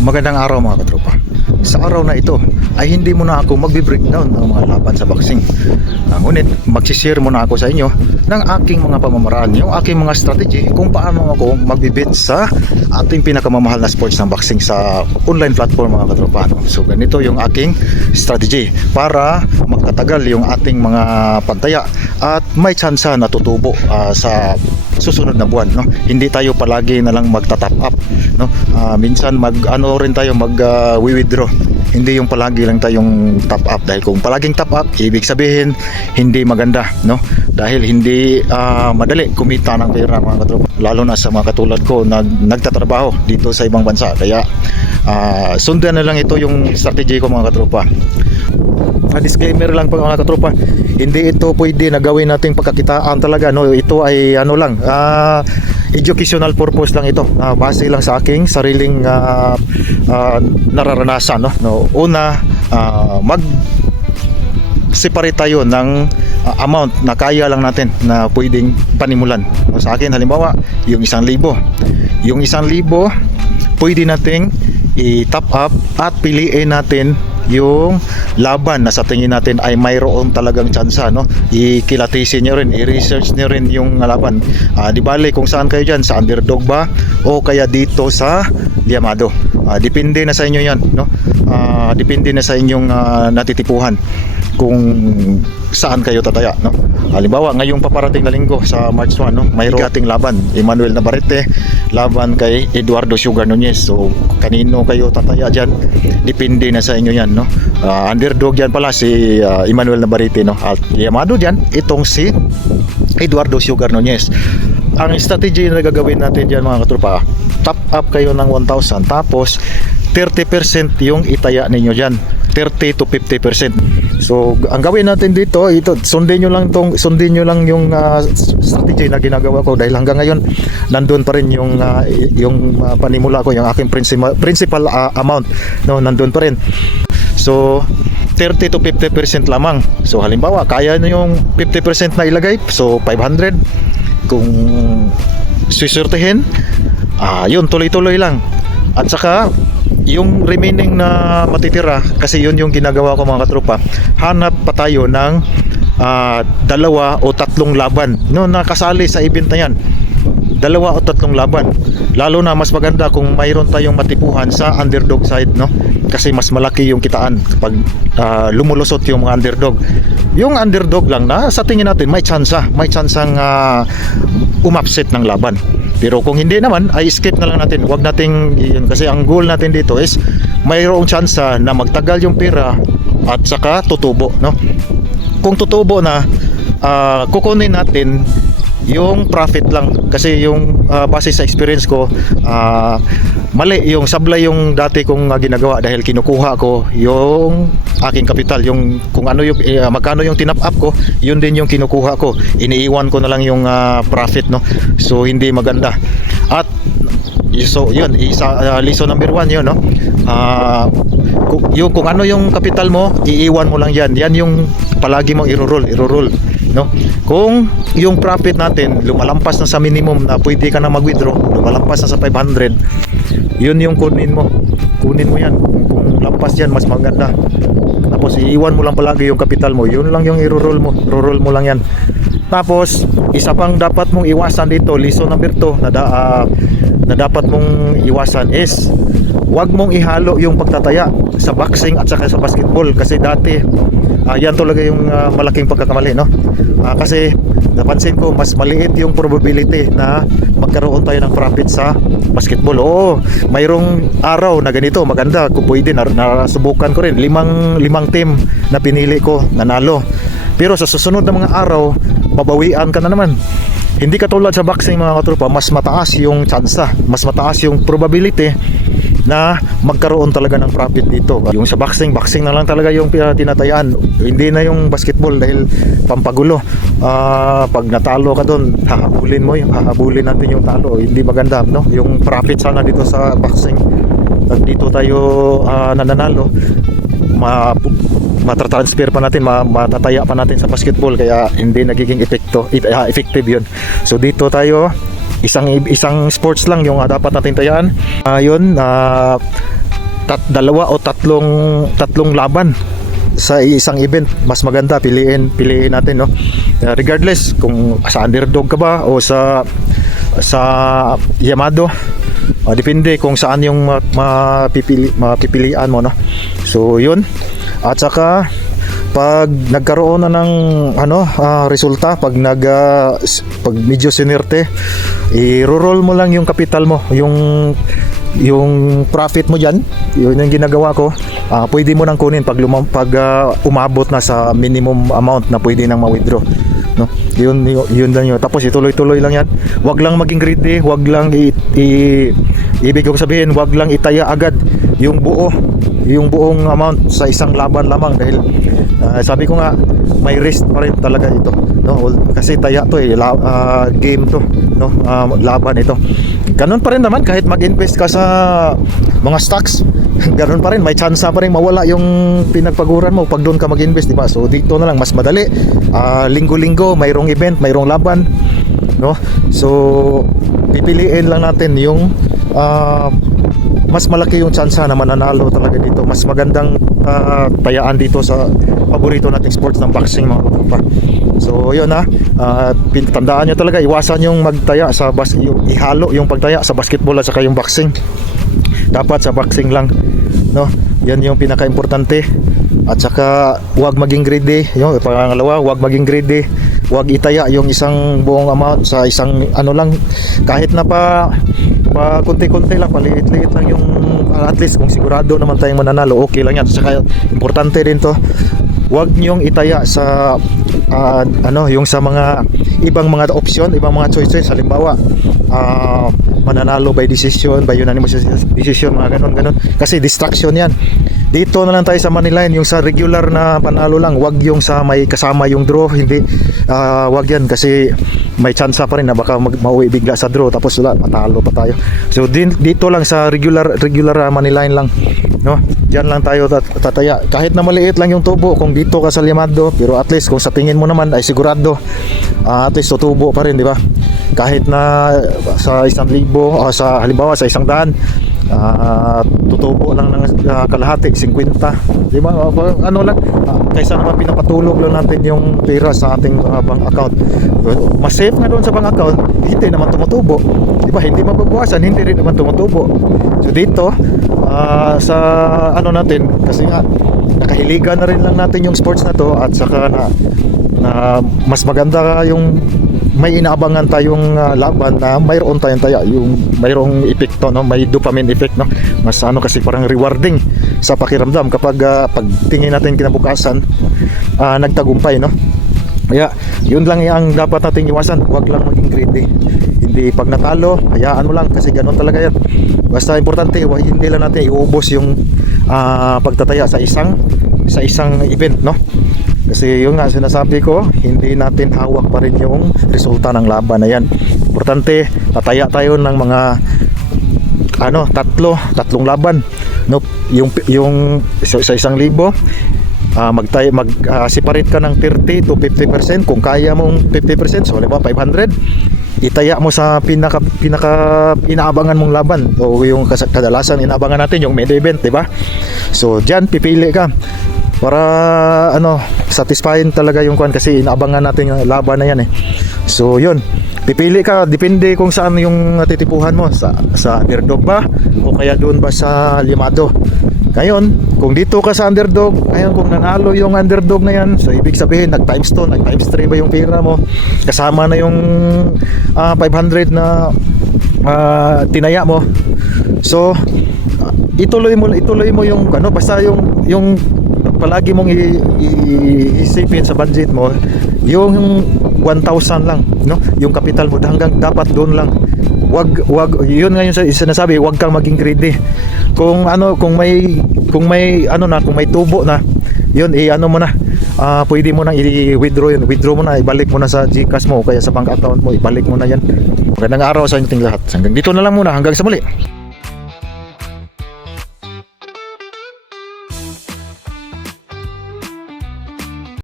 Magandang araw mga katropa. Sa araw na ito ay hindi muna ako magbe-breakdown ng mga laban sa boxing. Ngunit magsishare muna ako sa inyo ng aking mga pamamaraan, yung aking mga strategy kung paano ako magbibit sa ating pinakamamahal na sports ng boxing sa online platform mga katropa. So ganito yung aking strategy para magtatagal yung ating mga pantaya at may tsansa na tutubo sa susunod na buwan, no? Hindi tayo palagi na lang magta-top up, no? Minsan rin tayo withdraw. Hindi yung palagi lang tayong top up, dahil kung palaging top up, ibig sabihin hindi maganda, no? Dahil hindi madali kumita ng pera mga katropa, lalo na sa mga katulad ko na nagtatrabaho dito sa ibang bansa. Kaya sundan na lang ito yung strategy ko mga katropa. Disclaimer lang po mga katropa, hindi ito pwede na gawin nating pagkakitaan talaga, no? Ito ay educational purpose lang ito, base lang sa aking sariling nararanasan, no? Una, separate tayo ng amount na kaya lang natin na pwedeng panimulan. Sa akin halimbawa, yung 1,000. Yung 1,000 pwede nating i-top up at piliin natin yung laban na sa tingin natin ay mayroon talagang tsansa, no? Ikilatisin nyo rin, i-research nyo rin yung laban. Di bale kung saan kayo dyan, sa underdog ba o kaya dito sa Liamado. Depende na sa inyo yan, no? Depende na sa inyong natitipuhan kung saan kayo tataya, no? Halimbawa ngayong paparating na linggo sa March 1, no, mayroong ating laban, Emmanuel Navarrete laban kay Eduardo Sugar Nunez. So kanino kayo tataya dyan, depende na sa inyo yan, no? Underdog dyan pala si Emmanuel Navarrete, no? At Yamado dyan, itong si Eduardo Sugar Nunez. Ang strategy na gagawin natin dyan mga katropa, top up kayo ng 1,000, tapos 30% yung itaya ninyo dyan, 30 to 50%. So ang gawin natin dito, ito sundin nyo lang yung strategy na ginagawa ko, dahil hanggang ngayon nandun pa rin yung panimula ko, yung aking principal amount, no, nandun pa rin. So 30 to 50% lamang. So halimbawa kaya nyo yung 50% na ilagay, so 500. Kung susurtihin, yun, tuloy-tuloy lang. At saka yung remaining na matitira, kasi yun yung ginagawa ko mga katropa, hanap pa tayo ng 2 o 3 laban, no, nakasali sa event na yan. 2 o 3 laban. Lalo na mas maganda kung mayroon tayong matipuhan sa underdog side, no? Kasi mas malaki yung kitaan kapag lumulusot yung mga underdog. Yung underdog lang na sa tingin natin may tsansang umupset ng laban. Pero kung hindi naman, ay skip na lang natin. Huwag nating yun, kasi ang goal natin dito is mayroong tsansa na magtagal yung pera at saka tutubo, no? Kung tutubo na, kukunin natin yung profit lang, kasi yung base sa experience ko, mali yung sablay yung dati kong ginagawa, dahil kinukuha ko yung aking kapital, yung kung ano yung magkano yung tinap up ko, yun din yung kinukuha ko, iniiwan ko na lang yung profit, no? So hindi maganda. At so yun, lesson number 1 yun, no? Yung kung ano yung kapital mo, iiwan mo lang yan yung palagi mong i-roll, no? Kung yung profit natin lumalampas na sa minimum na pwede ka na mag-withdraw, lumalampas na sa 500, yun yung kunin mo yan. Kung lampas yan, mas maganda. Tapos iiwan mo lang palagi yung kapital mo, yun lang yung i-roll mo lang yan. Tapos isa pang dapat mong iwasan dito, lesson number 2 na dapat mong iwasan is wag mong ihalo yung pagtataya sa boxing at saka sa basketball, kasi dati yan talaga yung malaking pagkakamali, no? Kasi napansin ko mas maliit yung probability na magkaroon tayo ng profit sa basketball. Oo, mayroong araw na ganito maganda, kung pwede nasubukan ko rin, limang team na pinili ko, nanalo. Pero sa susunod na mga araw, babawian ka na naman. Hindi katulad sa boxing mga katropa, mas mataas yung tsansa, mas mataas yung probability na magkaroon talaga ng profit dito. Yung sa boxing na lang talaga yung tinatayaan, hindi na yung basketball, dahil pampagulo. Pag natalo ka doon, hahabulin natin yung talo, hindi maganda, no? Yung profit sana dito sa boxing, pag dito tayo nananalo, matatransfer pa natin, matataya pa natin sa basketball, kaya hindi nagiging effective yun. So dito tayo isang sports lang yung dapat natin tayaan. Yun, dalawa o tatlong laban sa isang event, mas maganda piliin natin, no. Regardless kung sa underdog ka ba o sa Yamado, depende kung saan yung mapipilian mo, no. So yun, at saka pag nagkaroon na ng resulta, pag medyo sinerte, i-roll mo lang yung capital mo, yung profit mo diyan. Yun yung ginagawa ko. Pwede mo nang kunin pag umabot na sa minimum amount na pwede nang ma-withdraw, no. Yun lang yun. Tapos ituloy-tuloy lang yan. Wag lang maging greedy, wag lang ibig kong sabihin, wag lang itaya agad yung buong amount sa isang laban lamang, dahil sabi ko nga, may risk pa rin talaga ito, no. Kasi taya to game to, no. Laban ito. Ganun pa rin naman kahit mag-invest ka sa mga stocks, ganun pa rin, may chance pa rin mawala yung pinagpaguran mo pag doon ka mag-invest, di ba? So dito na lang mas madali, linggo-linggo mayroong event, mayroong laban, no. So pipiliin lang natin yung mas malaki yung tsansa na mananalo talaga dito. Mas magandang tayaan dito sa paborito nating sports ng boxing, mga katropa. So yun, tandaan nyo talaga, iwasan yung magtaya sa ihalo yung pagtaya sa basketball at saka yung boxing. Dapat sa boxing lang, no. Yan yung pinaka-importante. At saka huwag maging greedy, yung pangalawa, huwag maging greedy. Huwag itaya yung isang buong amount sa isang lang, kahit na pa konti-konti lang, paliit-liit lang yung at least kung sigurado naman tayong mananalo, okay lang yan. Saka importante din to, huwag nyong itaya sa yung sa mga ibang mga option, ibang mga choices. Halimbawa, mananalo by decision, by unanimous decision, mga ganun. Kasi distraction yan. Dito na lang tayo sa Moneyline, yung sa regular na panalo lang. Wag yung sa may kasama yung draw, hindi. Wag yan kasi may chance pa rin na baka mauwi bigla sa draw tapos wala, matalo pa tayo. So dito lang sa regular Moneyline lang, no. Diyan lang tayo tataya. Kahit na maliit lang yung tubo, kung dito ka sa Limado, pero at least kung sa tingin mo naman ay sigurado, at least tutubo pa rin, di ba? Kahit na sa 1,000, sa halimbawa sa 100, tutubo lang ng kalahati, 50, di ba? Lang, kaysa naman pinapatulog lang natin yung pera sa ating bank account. Mas safe nga doon sa bank account, hindi naman tumutubo, di ba? Hindi mababawasan, hindi rin naman tumutubo. So dito, sa natin, kasi nga nakahiligan na rin lang natin yung sports na to, at saka na mas maganda yung may inaabangan tayong laban na mayroon tayong taya, yung mayroong epekto, no, may dopamine effect, no. Mas kasi parang rewarding sa pakiramdam kapag pagtingin natin kinabukasan nagtagumpay, no. Kaya yun lang ang dapat nating iwasan, huwag lang maging greedy. Hindi pag natalo, hayaan mo lang, kasi ganun talaga yan. Basta importante, hindi lang natin iubos yung pagtataya sa isang event, no. Kasi yung nga sinasabi ko, hindi natin hawak pa rin yung resulta ng laban na yan. Importante, tataya tayo ng mga tatlong laban, no. Yung sa 1,000, separate ka ng 30 to 50%. Kung kaya mong 50%, so halimbawa 500, itaya mo sa pinaka inaabangan mong laban, o yung kadalasan inaabangan natin yung main event, di ba? So diyan pipili ka para satisfying talaga yung kwan, kasi inaabangan natin yung laban na yan, eh. So yun, pipili ka, depende kung saan yung titipuhan mo, sa underdog ba o kaya doon ba sa Limado. Ngayon, kung dito ka sa underdog, ngayon kung nanalo yung underdog na yan, so ibig sabihin nag times 2, nag times 3 ba yung pera mo, kasama na yung 500 na tinaya mo. So ituloy mo yung basta yung palagi mong iisipin sa budget mo, yung 1,000 lang, no, yung capital mo, hanggang dapat doon lang. Wag yun nga yung sinasabi, wag kang maging greedy. Kung may tubo na, yun mo na, pwede mo nang i-withdraw mo na, ibalik mo na sa GCash mo o kaya sa bank account mo, ibalik mo na yan. Magandang araw sa inyong lahat. Hanggang dito na lang muna, hanggang sa muli.